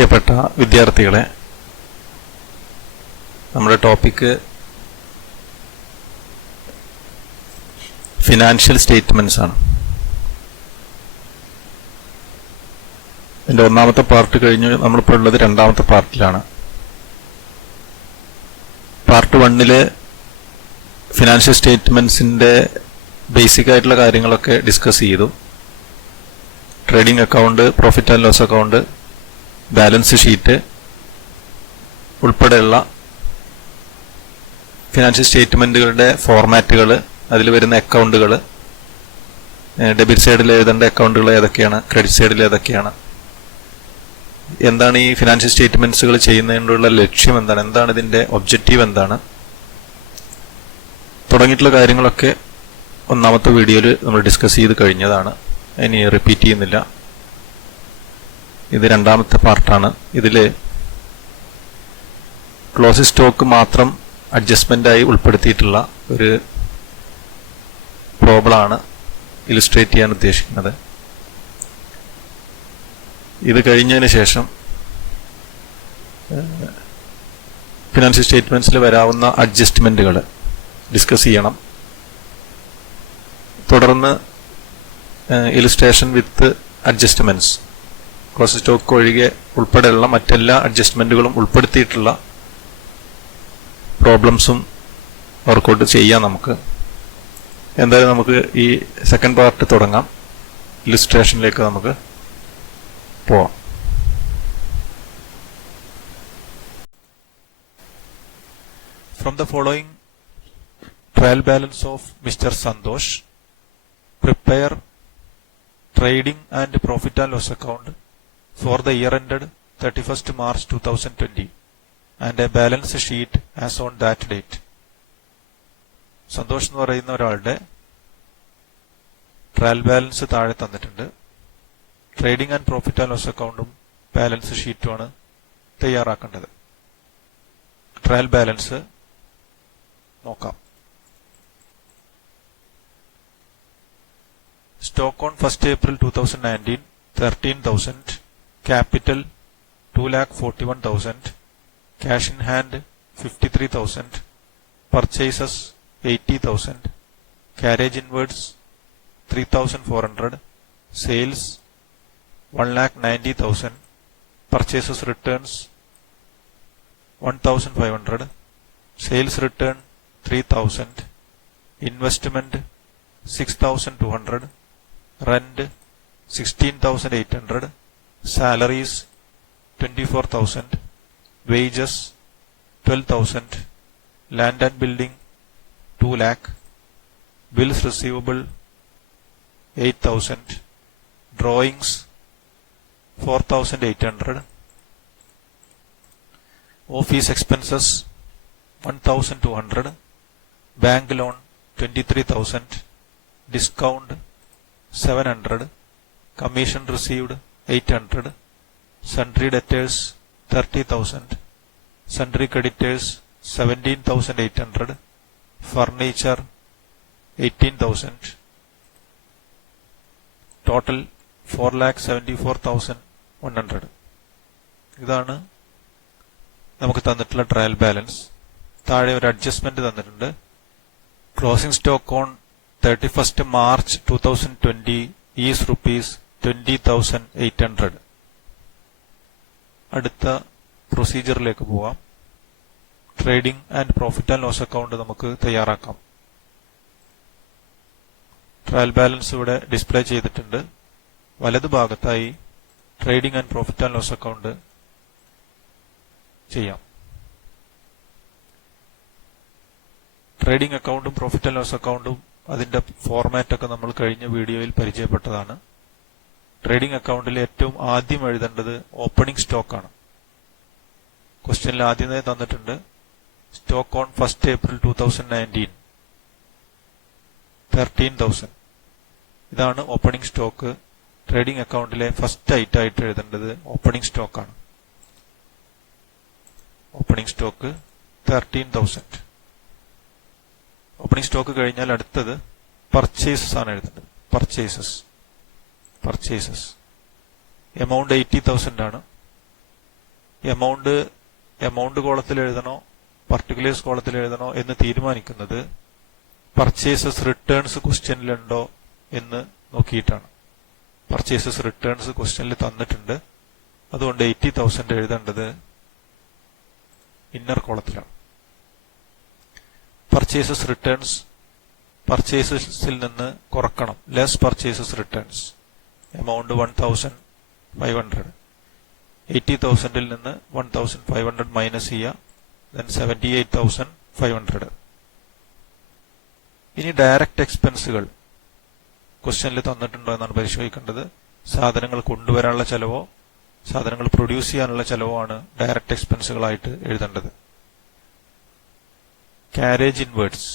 പ്രിയപ്പെട്ട വിദ്യാർത്ഥികളെ, നമ്മുടെ ടോപ്പിക്ക് ഫിനാൻഷ്യൽ സ്റ്റേറ്റ്മെന്റ്സ് ആണ്. ഇതിന്റെ ഒന്നാമത്തെ പാർട്ട് കഴിഞ്ഞ് നമ്മളിപ്പോൾ ഉള്ളത് രണ്ടാമത്തെ പാർട്ടിലാണ്. പാർട്ട് 1 ഫിനാൻഷ്യൽ സ്റ്റേറ്റ്മെന്റ്സിന്റെ ബേസിക് ആയിട്ടുള്ള കാര്യങ്ങളൊക്കെ ഡിസ്കസ് ചെയ്തു. Trading account, profit and loss account, balance sheet ഉൾപ്പെടെയുള്ള ഫിനാൻഷ്യൽ സ്റ്റേറ്റ്മെന്റുകളുടെ ഫോർമാറ്റുകൾ, അതിൽ വരുന്ന അക്കൗണ്ടുകൾ, ഡെബിറ്റ് സൈഡിൽ എഴുതേണ്ട അക്കൗണ്ടുകൾ ഏതൊക്കെയാണ്, ക്രെഡിറ്റ് സൈഡിൽ ഏതൊക്കെയാണ്, എന്താണ് ഈ ഫിനാൻഷ്യൽ സ്റ്റേറ്റ്മെന്റ്സുകൾ ചെയ്യുന്നതിനുള്ള ലക്ഷ്യം എന്താണ്, എന്താണ് ഇതിന്റെ ഒബ്ജക്റ്റീവ് എന്താണ്, തുടങ്ങിയിട്ടുള്ള കാര്യങ്ങളൊക്കെ ഒന്നാമത്തെ വീഡിയോയിൽ നമ്മൾ ഡിസ്കസ് ചെയ്ത് കഴിഞ്ഞതാണ്. ഇനി റിപ്പീറ്റ് ചെയ്യുന്നില്ല. ഇത് രണ്ടാമത്തെ പാർട്ടാണ്. ഇതിൽ ക്ലോസിംഗ് സ്റ്റോക്ക് മാത്രം അഡ്ജസ്റ്റ്മെന്റായി ഉൾപ്പെടുത്തിയിട്ടുള്ള ഒരു പ്രോബ്ലമാണ് ഇലുസ്ട്രേറ്റ് ചെയ്യാൻ ഉദ്ദേശിക്കുന്നത്. ഇത് കഴിഞ്ഞതിന് ശേഷം ഫിനാൻഷ്യൽ സ്റ്റേറ്റ്മെന്റ്സിൽ വരാവുന്ന അഡ്ജസ്റ്റ്മെന്റുകൾ ഡിസ്കസ് ചെയ്യണം. തുടർന്ന് ഇലുസ്ട്രേഷൻ വിത്ത് അഡ്ജസ്റ്റ്മെന്റ്സ്, ക്ലോസിംഗ് സ്റ്റോക്ക് ഒഴികെ ഉൾപ്പെടെയുള്ള മറ്റെല്ലാ അഡ്ജസ്റ്റ്മെന്റുകളും ഉൾപ്പെടുത്തിയിട്ടുള്ള പ്രോബ്ലംസും വർക്കൗട്ട് ചെയ്യാം. നമുക്ക് എന്തായാലും നമുക്ക് ഈ സെക്കൻഡ് പാർട്ട് തുടങ്ങാം. ഇലുസ്ട്രേഷനിലേക്ക് നമുക്ക് പോവാം. From the following trial balance of Mr. Santosh, prepare trading and profit and loss account for the year ended 31st March 2020 and a balance sheet as on that date. Santhosh എന്ന് പറയുന്ന ഒരാളുടെ trial balance താഴെ തന്നിട്ടുണ്ട്. Trading and profit and loss അക്കൗണ്ടും balance ഷീറ്റുമാണ് തയ്യാറാക്കേണ്ടത്. Trial balance നോക്കാം. Stock on 1st April 2019 13,000, capital 2,41,000, cash in hand 53,000, purchases 80,000, carriage inwards 3,400, sales 1,90,000, purchases returns 1,500, sales return 3,000, investment 6,200, rent 16,800, salaries 24,000, wages 12,000, land and building 2 lakh, bills receivable 8,000, drawings 4,800, office expenses 1,200, bank loan 23,000, discount 700, commission received 800, sundry debtors 30,000, sundry creditors 17,800, furniture 18,000, total 4,74,100. ഇതാണ് നമുക്ക് തന്നിട്ടുള്ള trial balance. താഴെ ഒരു adjustment തന്നിട്ടുണ്ട്. Closing stock on 31st March 2020 is rupees 20,800. അടുത്ത പ്രൊസീജിയറിലേക്ക് പോവാം. Trading and profit and loss account നമുക്ക് തയ്യാറാക്കാം. ട്രയൽ ബാലൻസ് ഇവിടെ ഡിസ്പ്ലേ ചെയ്തിട്ടുണ്ട്. വലതുഭാഗത്തായി trading and profit and loss account ചെയ്യാം. ട്രേഡിംഗ് അക്കൗണ്ടും പ്രോഫിറ്റ് ആൻഡ് ലോസ് അക്കൗണ്ടും അതിന്റെ ഫോർമാറ്റ് ഒക്കെ നമ്മൾ കഴിഞ്ഞ വീഡിയോയിൽ പരിചയപ്പെട്ടതാണ്. ട്രേഡിംഗ് അക്കൗണ്ടിൽ ഏറ്റവും ആദ്യം എഴുതേണ്ടത് ഓപ്പണിംഗ് സ്റ്റോക്ക് ആണ്. ക്വസ്റ്റ്യനിൽ ആദ്യമേ തന്നിട്ടുണ്ട് സ്റ്റോക്ക് ഓൺ 1st April 2019 13,000. ഇതാണ് ഓപ്പണിംഗ് സ്റ്റോക്ക്. ട്രേഡിംഗ് അക്കൗണ്ടിലെ ഫസ്റ്റ് ആയിട്ട് എഴുതേണ്ടത് ഓപ്പണിംഗ് സ്റ്റോക്ക് ആണ്. Opening stock 13,000. ഓപ്പണിംഗ് സ്റ്റോക്ക് കഴിഞ്ഞാൽ അടുത്തത് പർച്ചേസസ് ആണ് എഴുതേണ്ടത്. പർച്ചേസസ് എമൗണ്ട് 80,000 ആണ്. എമൗണ്ട് കോളത്തിൽ എഴുതണോ പർട്ടിക്കുലേഴ്സ് കോളത്തിൽ എഴുതണോ എന്ന് തീരുമാനിക്കുന്നത് പർച്ചേസസ് റിട്ടേൺസ് ക്വസ്റ്റ്യനിലുണ്ടോ എന്ന് നോക്കിയിട്ടാണ്. പർച്ചേസസ് റിട്ടേൺസ് ക്വസ്റ്റ്യനിൽ തന്നിട്ടുണ്ട്, അതുകൊണ്ട് 80,000 എഴുതേണ്ടത് ഇന്നർ കോളത്തിലാണ്. പർച്ചേസസ് റിട്ടേൺസ് പർച്ചേസസിൽ നിന്ന് കുറക്കണം, ലെസ് പർച്ചേസസ് റിട്ടേൺസ്. എമൗണ്ട് 1,500. 80,000 നിന്ന് 1,500 മൈനസ് ചെയ്യുക, then 78,500. ഇനി ഡയറക്റ്റ് എക്സ്പെൻസുകൾ ക്വസ്റ്റ്യനിൽ തന്നിട്ടുണ്ടോ എന്നാണ് പരിശോധിക്കേണ്ടത്. സാധനങ്ങൾ കൊണ്ടുവരാനുള്ള ചെലവോ സാധനങ്ങൾ പ്രൊഡ്യൂസ് ചെയ്യാനുള്ള ചെലവോ ആണ് ഡയറക്റ്റ് എക്സ്പെൻസുകളായിട്ട് എഴുതേണ്ടത്. Carriage inwards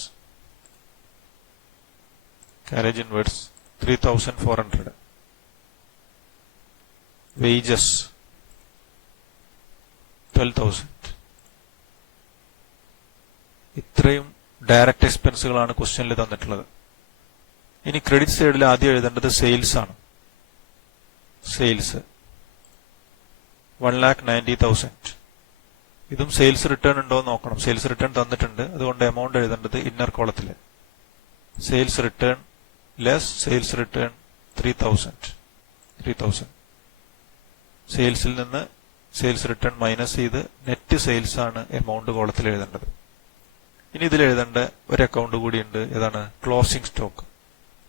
3,400. വേജസ് 12,000. ഇത്രയും ഡയറക്റ്റ് എക്സ്പെൻസുകളാണ് ക്വസ്റ്റ്യനിൽ തന്നിട്ടുള്ളത്. ഇനി ക്രെഡിറ്റ് സൈഡിൽ ആദ്യം എഴുതേണ്ടത് സെയിൽസ് ആണ്. സെയിൽസ് 1,90,000. ഇതും സെയിൽസ് റിട്ടേൺ ഉണ്ടോ എന്ന് നോക്കണം. സെയിൽസ് റിട്ടേൺ തന്നിട്ടുണ്ട്, അതുകൊണ്ട് എമൗണ്ട് എഴുതേണ്ടത് ഇന്നർ കോളത്തില്. Sales return less sales return 3,000. സെയിൽസിൽ നിന്ന് സെയിൽസ് റിട്ടേൺ മൈനസ് ചെയ്ത് നെറ്റ് സെയിൽസ് ആണ് എമൗണ്ട് കോളത്തിൽ എഴുതേണ്ടത്. ഇനി ഇതിൽ എഴുതേണ്ട ഒരു അക്കൗണ്ട് കൂടിയുണ്ട്, ഏതാണ്? Closing stock.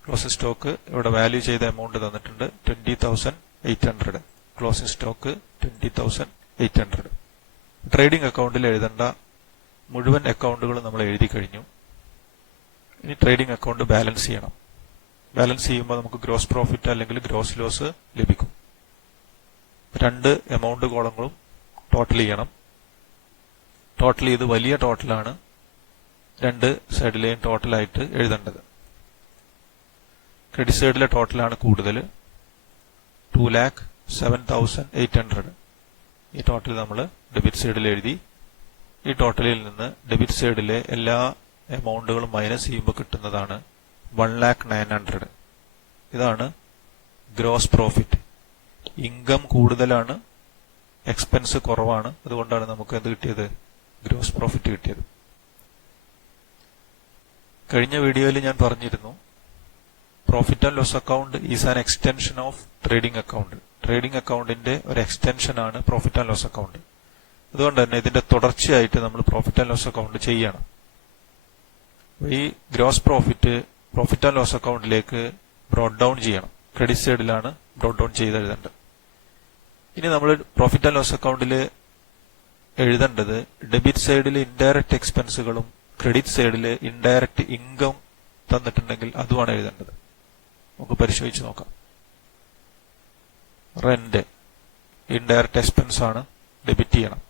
ക്ലോസിംഗ് സ്റ്റോക്ക് ഇവിടെ വാല്യൂ ചെയ്ത എമൗണ്ട് തന്നിട്ടുണ്ട് 20,800. Closing stock 20,800. ട്രേഡിംഗ് അക്കൗണ്ടിൽ എഴുതേണ്ട മുഴുവൻ അക്കൗണ്ടുകളും നമ്മൾ എഴുതി കഴിഞ്ഞു. ഇനി ട്രേഡിംഗ് അക്കൗണ്ട് ബാലൻസ് ചെയ്യണം. ബാലൻസ് ചെയ്യുമ്പോൾ നമുക്ക് ഗ്രോസ് പ്രോഫിറ്റ് അല്ലെങ്കിൽ ഗ്രോസ് ലോസ് ലഭിക്കും. രണ്ട് എമൗണ്ട് കോളങ്ങളും ടോട്ടൽ ചെയ്യണം. ടോട്ടൽ ചെയ്ത് വലിയ ടോട്ടലാണ് രണ്ട് സൈഡിലെയും ടോട്ടലായിട്ട് എഴുതേണ്ടത്. ക്രെഡിറ്റ് സൈഡിലെ ടോട്ടലാണ് കൂടുതൽ, 2,07,800. ഈ ടോട്ടൽ നമ്മൾ ഡെബിറ്റ് സൈഡിൽ എഴുതി. ഈ ടോട്ടലിൽ നിന്ന് ഡെബിറ്റ് സൈഡിലെ എല്ലാ എമൗണ്ടുകളും മൈനസ് ചെയ്യുമ്പോൾ കിട്ടുന്നതാണ് 1,09,000. ഇതാണ് ഗ്രോസ് പ്രോഫിറ്റ്. ഇൻകം കൂടുതലാണ്, എക്സ്പെൻസ് കുറവാണ്, അതുകൊണ്ടാണ് നമുക്ക് എന്ത് കിട്ടിയത്? ഗ്രോസ് പ്രോഫിറ്റ് കിട്ടിയത്. കഴിഞ്ഞ വീഡിയോയിൽ ഞാൻ പറഞ്ഞിരുന്നു, profit and loss account is an extension of trading account. Trading അക്കൗണ്ടിന്റെ ഒരു എക്സ്റ്റൻഷൻ ആണ് പ്രോഫിറ്റ് ആൻഡ് ലോസ് അക്കൗണ്ട്. അതുകൊണ്ട് തന്നെ ഇതിന്റെ തുടർച്ചയായിട്ട് നമ്മൾ പ്രോഫിറ്റ് ആൻഡ് ലോസ് അക്കൗണ്ട് ചെയ്യണം. ഈ ഗ്രോസ് പ്രോഫിറ്റ് ആൻഡ് ലോസ് അക്കൗണ്ടിലേക്ക് ബ്രോഡ് ഡൗൺ ചെയ്യണം. ക്രെഡിറ്റ് സൈഡിലാണ് ബ്രോഡ് ഡൗൺ ചെയ്ത് എഴുതേണ്ടത്. ഇനി നമ്മൾ പ്രോഫിറ്റ് ആൻഡ് ലോസ് അക്കൗണ്ടിൽ എഴുതേണ്ടത് ഡെബിറ്റ് സൈഡിൽ ഇൻഡയറക്റ്റ് എക്സ്പെൻസുകളും ക്രെഡിറ്റ് സൈഡിൽ ഇൻഡയറക്റ്റ് ഇൻകം തന്നിട്ടുണ്ടെങ്കിൽ അതുമാണ് എഴുതേണ്ടത്. നമുക്ക് പരിശോധിച്ച് നോക്കാം. റെന്റ് ഇൻഡയറക്റ്റ് എക്സ്പെൻസ് ആണ്, ഡെബിറ്റ് ചെയ്യണം.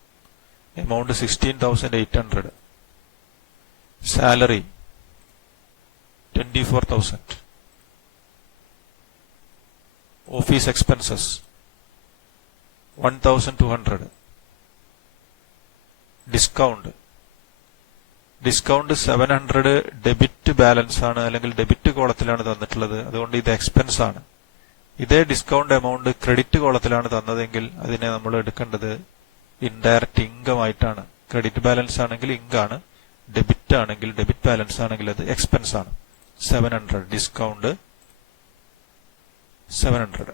Amount 16,800. Salary 24,000. Office expenses 1,200. Discount 700 debit balance ആണ്, അല്ലെങ്കിൽ ഡെബിറ്റ് കോളത്തിലാണ് തന്നിട്ടുള്ളത്, അതുകൊണ്ട് ഇത് എക്സ്പെൻസ് ആണ്. ഇതേ ഡിസ്കൗണ്ട് എമൗണ്ട് ക്രെഡിറ്റ് കോളത്തിലാണ് തന്നതെങ്കിൽ അതിനെ നമ്മൾ എടുക്കേണ്ടത് ഇൻഡയറക്റ്റ് ഇൻകം ആയിട്ടാണ്. ക്രെഡിറ്റ് ബാലൻസ് ആണെങ്കിൽ ഇൻകം ആണ്, ഡെബിറ്റ് ആണെങ്കിൽ ഡെബിറ്റ് ബാലൻസ് ആണെങ്കിൽ അത് എക്സ്പെൻസ് ആണ്. 700 ഡിസ്കൗണ്ട് 700.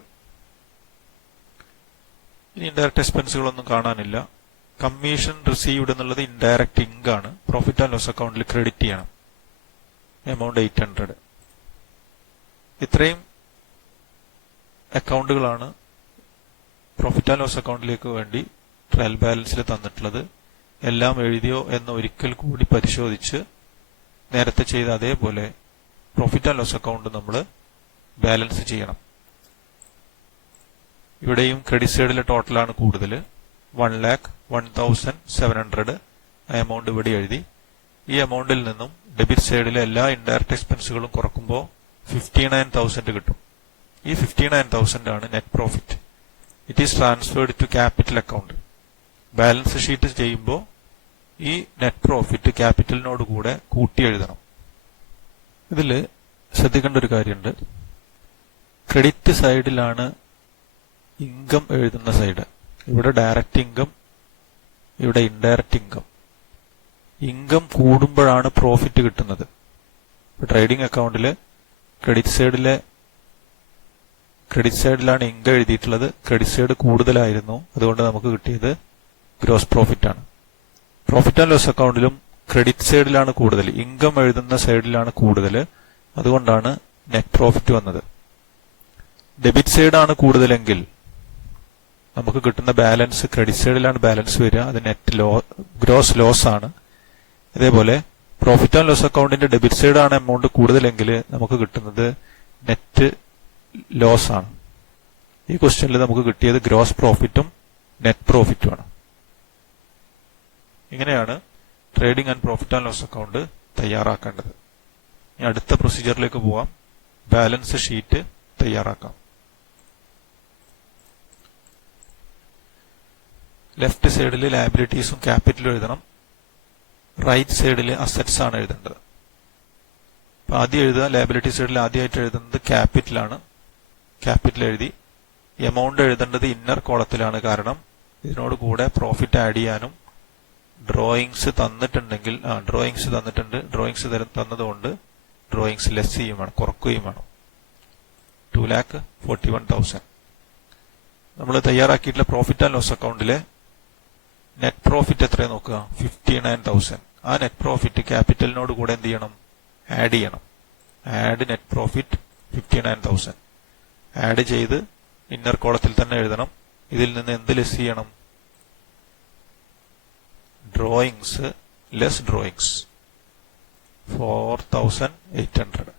ഇനി ഇൻഡയറക്റ്റ് എക്സ്പെൻസുകളൊന്നും കാണാനില്ല. കമ്മീഷൻ റിസീവ്ഡ് എന്നുള്ളത് ഇൻഡയറക്റ്റ് ഇൻകം ആണ്, പ്രോഫിറ്റ് ആൻഡ് ലോസ് അക്കൗണ്ടിൽ ക്രെഡിറ്റ് ചെയ്യണം. എമൗണ്ട് 800. ഇത്രയും അക്കൗണ്ടുകളാണ് പ്രോഫിറ്റ് ആൻഡ് ലോസ് അക്കൗണ്ടിലേക്ക് വേണ്ടി ട്രയൽ ബാലൻസിൽ തന്നിട്ടുള്ളത്. എല്ലാം എഴുതിയോ എന്ന് ഒരിക്കൽ കൂടി പരിശോധിച്ച് നേരത്തെ ചെയ്ത അതേപോലെ പ്രോഫിറ്റ് ആൻഡ് ലോസ് അക്കൗണ്ട് നമ്മൾ ബാലൻസ് ചെയ്യണം. ഇവിടെയും ക്രെഡിറ്റ് സൈഡിലെ ടോട്ടലാണ് കൂടുതൽ, 1,01,700. ആ എമൗണ്ട് ഇവിടെ എഴുതി. ഈ എമൗണ്ടിൽ നിന്നും ഡെബിറ്റ് സൈഡിലെ എല്ലാ ഇൻഡയറക്റ്റ് എക്സ്പെൻസുകളും കുറക്കുമ്പോൾ 59,000 കിട്ടും. ഈ 59,000 ആണ് net profit. It is transferred to capital account. Balance sheet ചെയ്യുമ്പോൾ ഈ നെറ്റ് പ്രോഫിറ്റ് ക്യാപിറ്റലിനോട് കൂടെ കൂട്ടി എഴുതണം. ഇതിൽ ശ്രദ്ധിക്കേണ്ട ഒരു കാര്യമുണ്ട്. ക്രെഡിറ്റ് സൈഡിലാണ് ഇൻകം എഴുതുന്ന സൈഡ്. ഇവിടെ ഡയറക്റ്റ് ഇൻകം ഇവിടെ ഇൻഡയറക്റ്റ് ഇൻകം കൂടുമ്പോഴാണ് പ്രോഫിറ്റ് കിട്ടുന്നത്. ട്രേഡിംഗ് അക്കൗണ്ടിൽ ക്രെഡിറ്റ് സൈഡിലാണ് ഇൻകം എഴുതിയിട്ടുള്ളത്. ക്രെഡിറ്റ് സൈഡ് കൂടുതലായിരുന്നു, അതുകൊണ്ട് നമുക്ക് കിട്ടിയത് ഗ്രോസ് പ്രോഫിറ്റ് ആണ്. പ്രോഫിറ്റ് ആൻഡ് ലോസ് അക്കൗണ്ടിലും ക്രെഡിറ്റ് സൈഡിലാണ് കൂടുതൽ, ഇൻകം എഴുതുന്ന സൈഡിലാണ് കൂടുതൽ, അതുകൊണ്ടാണ് നെറ്റ് പ്രോഫിറ്റ് വന്നത്. ഡെബിറ്റ് സൈഡാണ് കൂടുതലെങ്കിൽ നമുക്ക് കിട്ടുന്ന ബാലൻസ് ക്രെഡിറ്റ് സൈഡിലാണ് ബാലൻസ് വരിക, അത് ഗ്രോസ് ലോസ് ആണ്. അതേപോലെ പ്രോഫിറ്റ് ആൻഡ് ലോസ് അക്കൗണ്ടിന്റെ ഡെബിറ്റ് സൈഡാണ് എമൗണ്ട് കൂടുതലെങ്കിൽ നമുക്ക് കിട്ടുന്നത് നെറ്റ് ലോസ് ആണ്. ഈ ക്വസ്റ്റ്യനിൽ നമുക്ക് കിട്ടിയത് ഗ്രോസ് പ്രോഫിറ്റും നെറ്റ് പ്രോഫിറ്റുമാണ്. ഇങ്ങനെയാണ് trading and profit and loss account തയ്യാറാക്കേണ്ടത്. ഇനി അടുത്ത പ്രൊസീജിയറിലേക്ക് പോവാം. ബാലൻസ് ഷീറ്റ് തയ്യാറാക്കാം. ലെഫ്റ്റ് സൈഡിൽ ലയബിലിറ്റീസും ക്യാപിറ്റലും എഴുതണം. റൈറ്റ് സൈഡിൽ അസറ്റ്സ് ആണ് എഴുതേണ്ടത്. അപ്പൊ ആദ്യം എഴുതുക, ലയബിലിറ്റി സൈഡിൽ ആദ്യമായിട്ട് എഴുതുന്നത് ക്യാപിറ്റലാണ്. ക്യാപിറ്റൽ എഴുതി. എമൗണ്ട് എഴുതേണ്ടത് ഇന്നർ കോളത്തിലാണ്, കാരണം ഇതിനോട് കൂടെ പ്രോഫിറ്റ് ആഡ് ചെയ്യാനും ഡ്രോയിങ്സ് തന്നിട്ടുണ്ടെങ്കിൽ ഡ്രോയിങ്സ് തന്നിട്ടുണ്ട്, ഡ്രോയിങ്സ് തന്നതുകൊണ്ട് ഡ്രോയിങ്സ് ലെസ് ചെയ്യും വേണം, കുറക്കുകയും വേണം. 2,41,000. നമ്മൾ തയ്യാറാക്കിയിട്ടുള്ള പ്രോഫിറ്റ് ആൻഡ് ലോസ് അക്കൗണ്ടിലെ നെറ്റ് പ്രോഫിറ്റ് എത്രയാണ് നോക്കുക, 59,000. ആ നെറ്റ് പ്രോഫിറ്റ് ക്യാപിറ്റലിനോട് കൂടെ എന്ത് ചെയ്യണം, ആഡ് ചെയ്യണം. ആഡ് നെറ്റ് പ്രോഫിറ്റ് 59,000 ആഡ് ചെയ്ത് ഇന്നർ കോളത്തിൽ തന്നെ എഴുതണം. ഇതിൽ നിന്ന് എന്ത് ലെസ് ചെയ്യണം, drawings less drawings 4,800.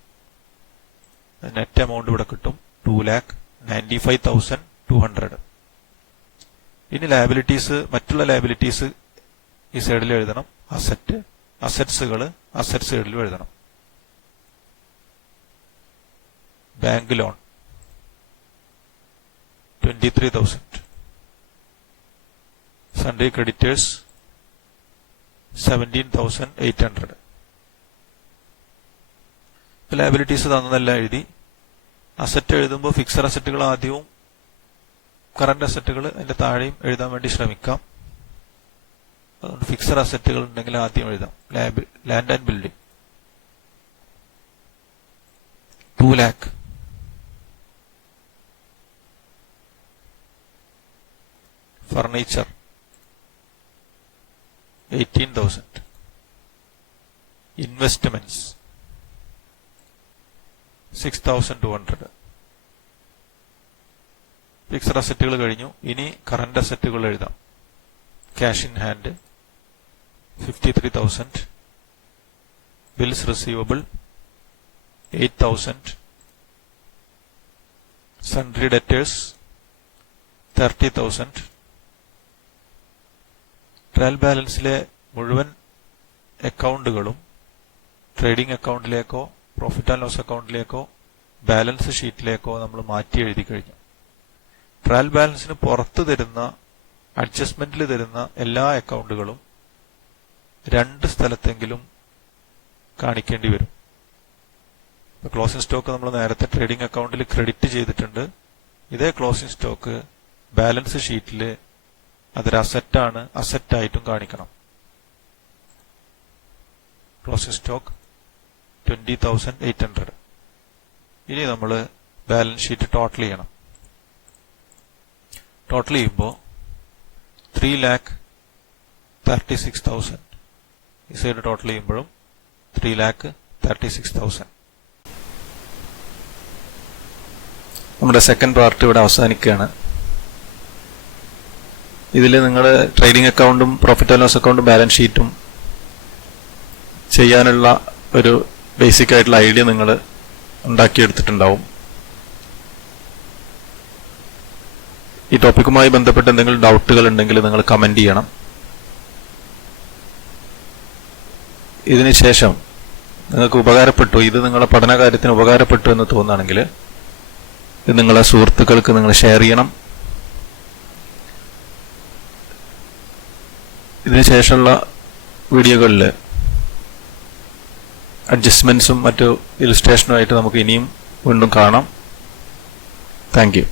Net amount ഇവിടെ കിട്ടും 2,95,200. ഇനി ലയബിലിറ്റീസ്, മറ്റുള്ള ലയബിലിറ്റീസ് ഈ സൈഡിൽ എഴുതണം. അസറ്റ്സുകൾ അസറ്റ് സൈഡിലും എഴുതണം. Bank loan 23,000. Sundry creditors 17,800. Liabilities തന്നതെല്ലാം എഴുതി. അസറ്റ് എഴുതുമ്പോൾ ഫിക്സഡ് അസറ്റുകൾ ആദ്യവും കറന്റ് അസറ്റുകൾ അതിന്റെ താഴെയും എഴുതാൻ വേണ്ടി ശ്രമിക്കാം. അതുകൊണ്ട് ഫിക്സഡ് അസറ്റുകൾ ഉണ്ടെങ്കിൽ ആദ്യം എഴുതാം. Land and building 2 lakh. Furniture 18,000. Investments 6,200. Fixed അസറ്റുകൾ കഴിഞ്ഞു. ഇനി കറന്റ് അസറ്റുകൾ എഴുതാം. Cash in hand 53,000. Bills receivable 8,000. Sundry debtors 30,000. Trial ബാലൻസിലെ മുഴുവൻ അക്കൗണ്ടുകളും ട്രേഡിംഗ് അക്കൗണ്ടിലേക്കോ പ്രോഫിറ്റ് ആൻഡ് ലോസ് അക്കൗണ്ടിലേക്കോ ബാലൻസ് ഷീറ്റിലേക്കോ നമ്മൾ മാറ്റി എഴുതി കഴിഞ്ഞു. ട്രയൽ ബാലൻസിന് പുറത്ത് തരുന്ന അഡ്ജസ്റ്റ്മെന്റിൽ തരുന്ന എല്ലാ അക്കൗണ്ടുകളും 2 സ്ഥലത്തെങ്കിലും കാണിക്കേണ്ടി വരും. ക്ലോസിംഗ് സ്റ്റോക്ക് നമ്മൾ നേരത്തെ ട്രേഡിംഗ് അക്കൗണ്ടിൽ ക്രെഡിറ്റ് ചെയ്തിട്ടുണ്ട്. ഇതേ ക്ലോസിംഗ് സ്റ്റോക്ക് ബാലൻസ് ഷീറ്റിൽ അതൊരു അസറ്റാണ്, അസറ്റായിട്ടും കാണിക്കണം. Closing stock 20,800. ഇനി നമ്മൾ ബാലൻസ് ഷീറ്റ് ടോട്ടൽ ചെയ്യണം. ടോട്ടൽ ചെയ്യുമ്പോൾ 3,36,000. ഈ സൈഡ് ടോട്ടൽ ചെയ്യുമ്പോഴും 3,36,000. നമ്മുടെ സെക്കൻഡ് പാർട്ട് ഇവിടെ അവസാനിക്കുകയാണ്. ഇതിൽ നിങ്ങൾ ട്രേഡിംഗ് അക്കൗണ്ടും പ്രോഫിറ്റ് ആൻഡ് ലോസ് അക്കൗണ്ടും ബാലൻസ് ഷീറ്റും ചെയ്യാനുള്ള ഒരു ബേസിക് ആയിട്ടുള്ള ഐഡിയ നിങ്ങൾ ഉണ്ടാക്കിയെടുത്തിട്ടുണ്ടാവും. ഈ ടോപ്പിക്കുമായി ബന്ധപ്പെട്ട് എന്തെങ്കിലും ഡൗട്ടുകൾ ഉണ്ടെങ്കിൽ നിങ്ങൾ കമന്റ് ചെയ്യണം. ഇതിനുശേഷം നിങ്ങൾക്ക് ഉപകാരപ്പെട്ടു, ഇത് നിങ്ങളുടെ പഠന കാര്യത്തിന് ഉപകാരപ്പെട്ടു എന്ന് തോന്നുകയാണെങ്കിൽ ഇത് നിങ്ങളെ സുഹൃത്തുക്കൾക്ക് നിങ്ങൾ ഷെയർ ചെയ്യണം. ഇതിനുശേഷമുള്ള വീഡിയോകളിൽ അഡ്ജസ്റ്റ്മെന്റ്സും മറ്റു ഇലിസ്ട്രേഷനുമായിട്ട് നമുക്ക് ഇനിയും വീണ്ടും കാണാം. Thank you.